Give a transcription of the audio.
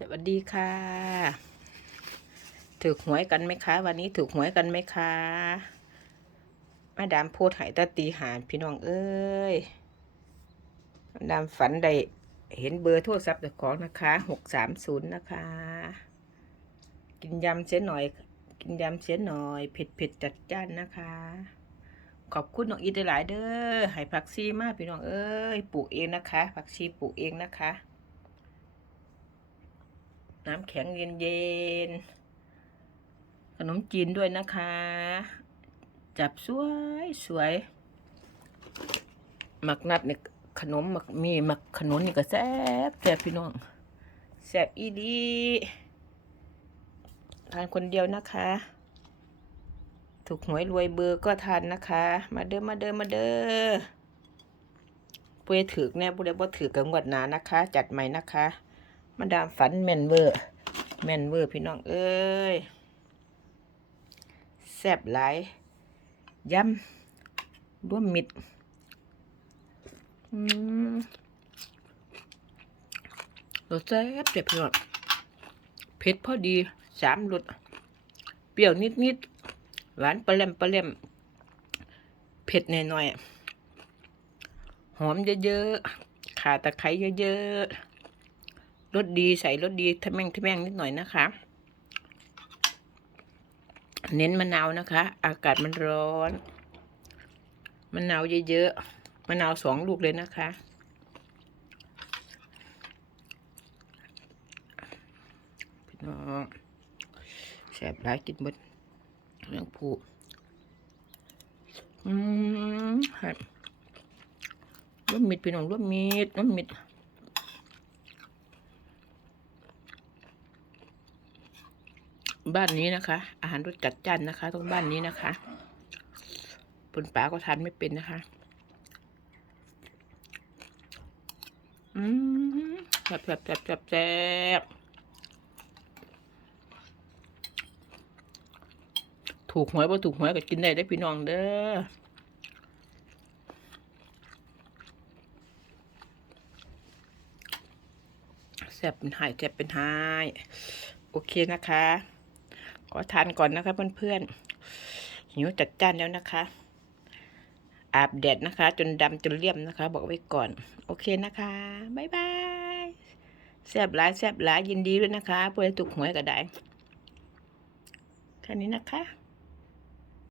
สวัสดีค่ะ ถูกหวยกันไหมคะ วันนี้ถูกหวยกันไหมคะมาดามโพดหายตาตีหานพี่น้องเอ้ยมาดามฝันได้เห็นเบอร์โทรศัพท์ของนะคะหกสามศูนย์นะคะ กินยำเสียหน่อย กินยำเสียหน่อยเผ็ดเผ็ดจัดจ้านนะคะ ขอบคุณน้องอีทหลายเด้อให้ผักชีมากพี่น้องเอ้ยปลูกเองนะคะ ผักชีปลูกเองนะคะ น้ำแข็งเย็นๆ ขนมจีนด้วยนะคะ จับสวยสวยหมักนัดเนี่ยขนมหมักมีหมักขนุนนี่ก็แซ่บแซ่บพี่น้องแซ่บอีดีทานคนเดียวนะคะ ถูกหวยรวยเบอร์ก็ทานนะคะ มาเด้อมาเด้อมาเด้อปุ้ยถือแน่ปุ้ยบ่ถือกับงวดหนานะคะ จัดใหม่นะคะ มาดามฝันแม่นเวอร์แม่นเวอร์พี่น้องเอ้ยแซ่บหลายยำร่วมมิดรสแซ่บเจ็บพี่น้องเผ็ดพอดีสามรสเปรี้ยวนิดนิดๆหวานปลาเล่มปลาเล่มเผ็ดหน่อยๆหอมเยอะๆข่าตะไคร้เยอะๆ รสดีใส่รสดีทะแม่งทะแม่งนิดหน่อยนะคะ เน้นมะนาวนะคะ อากาศมันร้อนมะนาวเยอะๆมะนาวสองลูกเลยนะคะพี่น้องแสบร้ายกินหมดเรื่องผูอืมครับร่วมมิดพี่น้องร่วมมิดร่วมมิด บ้านนี้นะคะ อาหารรสจัดจ้านนะคะ ต้องบ้านนี้นะคะปนป๋าก็ทานไม่เป็นนะคะ อืมแซ่บแซ่บแซ่บแซ่บแซ่บถูกหวยบ่ถูกหวยก็กินได้ได้พี่น้องเด้อแซ่บเป็นหายแซ่บเป็นหาย โอเคนะคะ ขอทานก่อนนะคะเพื่อนๆหิวจัดจ้านแล้วนะคะ อาบแดดนะคะ จนดำจนเลี่ยมนะคะ บอกไว้ก่อน โอเคนะคะบ๊ายบายแซบหลายแซบหลายยินดีด้วยนะคะเพื่อถูกหวยก็ได้แค่นี้นะคะ